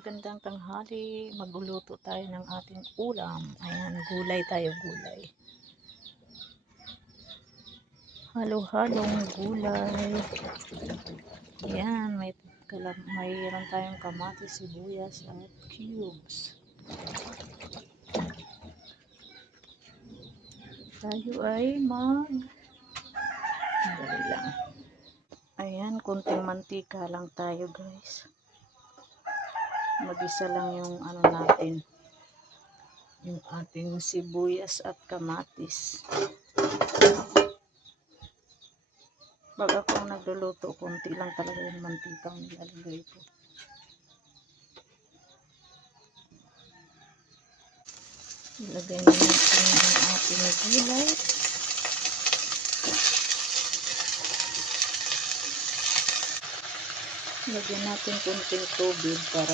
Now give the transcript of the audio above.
magandang tanghali. Magluluto tayo ng ating ulam. Ayan, gulay tayo, gulay. Halo-halong gulay. Ayan, mayroon tayong kamatis, sibuyas, at cubes. Tayo ay dali lang. Ayan, kunting mantika lang tayo, guys. Mag-isa lang yung natin, yung ating sibuyas at kamatis. Pag ako nagluluto, konti lang talaga yung mantikang nilalagay ko. Ilagay na natin yung ating gulay. Lagyan natin konting tubig para